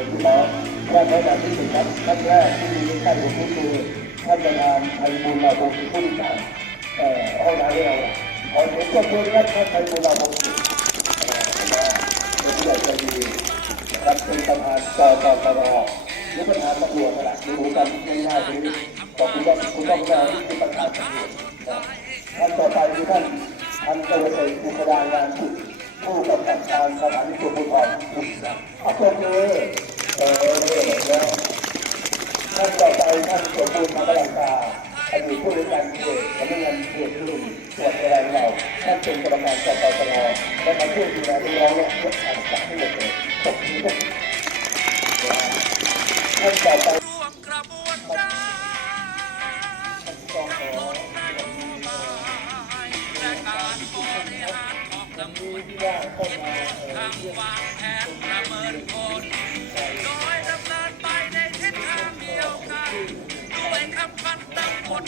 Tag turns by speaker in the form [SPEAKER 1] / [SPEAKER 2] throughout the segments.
[SPEAKER 1] แล้วท่านแนะนำที่สุดครับท่านแรกที่มีท่านผมก็คือท่านประธานไทยบุญเราวงศ์ผู้ที่สร้างเอ่อห้องน้ำให้เราขอเสียงปรบมือให้ท่านไทยบุญเราวงศ์เอ่อและเป็นผู้ใหญ่ใจดีนะครับเป็นประธานกตตรหรือประธานตำรวจนั่นแหละดูกันง่ายๆนี้ขอบคุณว่าคุณต้องการที่เป็นประธานตำรวจนะท่านต่อไปคือท่านท่านเจ้าหน้าที่บุคลากรผู้ผู้กำกับการสถานีตำรวจภูธรอาตัวมือเออ แล้วท่านต่อไปท่านสมบูรณ์มาบลังกาอดีตผู้บริการเขตสำนักงานเขตที่นึ่งจังหวัดอะไรเราท่านเป็นกรรมการกตตและมาช่วยดูแลลูกน้องเนี่ยยกฐานสักให้หมดเลยตกนี้ท่านต่อไป
[SPEAKER 2] ร่วมการ
[SPEAKER 1] กองขอ
[SPEAKER 2] และการบริหารของตำรวจ
[SPEAKER 1] ที่ว่าเข้ามาเอ่อ
[SPEAKER 2] ทำวางแผน ต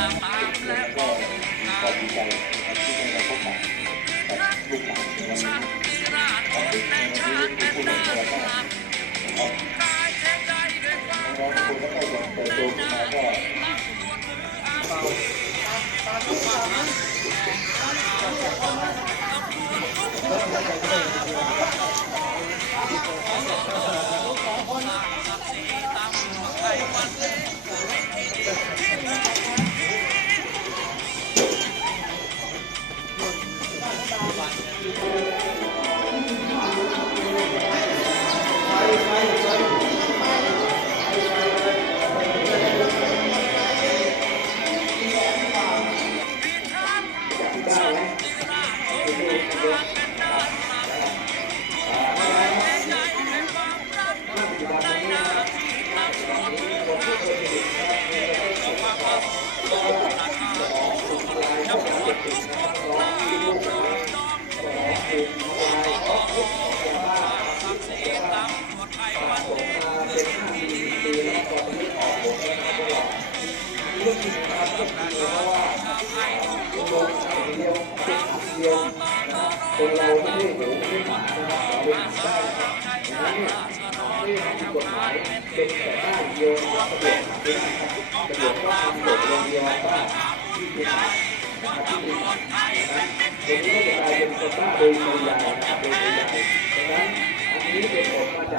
[SPEAKER 2] ั้ง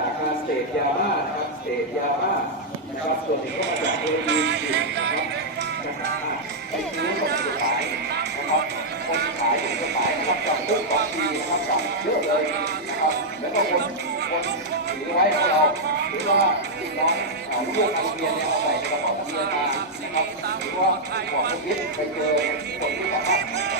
[SPEAKER 2] กการเส
[SPEAKER 1] พยาบ้านะครับเสพยาบ้านะครับส่วนหนึ่งก็มาจากเฮโรอีน แล้วก็คนคนถือไว้ของเราหรือว่าพี่น้องอ่าลูกนักเรียนเนี่ยเอาใส่กระเป๋านักเรียนมานะครับหรือว่าบอกคนพิษไปเจอคนที่สามารถ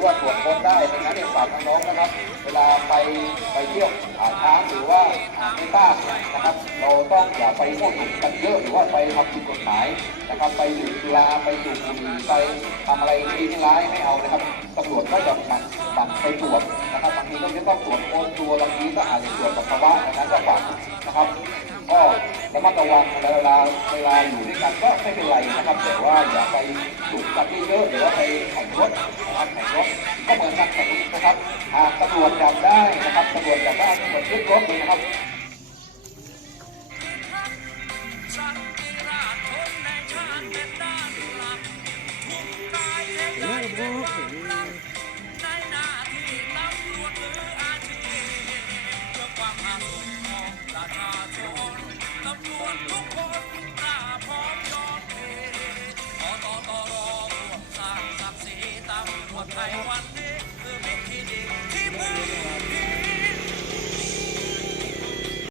[SPEAKER 1] รือว่าตรวจค้นได้ในนั้นเองฝากน้องๆนะครับ เวลาไปไปเที่ยวหาช้างหรือว่าในบ้านนะครับ เราต้องอย่าไปมั่วสุมกันเยอะหรือว่าไปทำผิดกฎหมายนะครับไปดื่มสุราไปสูบบุหรี่ไปทำอะไรที่ร้ายไม่เอานะครับตำรวจก็จะมันมันไปตรวจนะครับบางทีก็จะต้องตรวจค้นตัวบางทีก็อาจจะตรวจปัสสาวะนะครับก็ฝากนะครับก็ระมัดระวังเวลาเวลาอยู่ด้วยกันก็ไม่เป็นไรนะครับ แต่ว่าอย่าไปสูบกันเยอะหรือว่าไปแข่งรถ รวจจับได้นะครับตำรวจจับได้ตำรวจยึดรถเลยนะครับ
[SPEAKER 2] ไทยวันนี้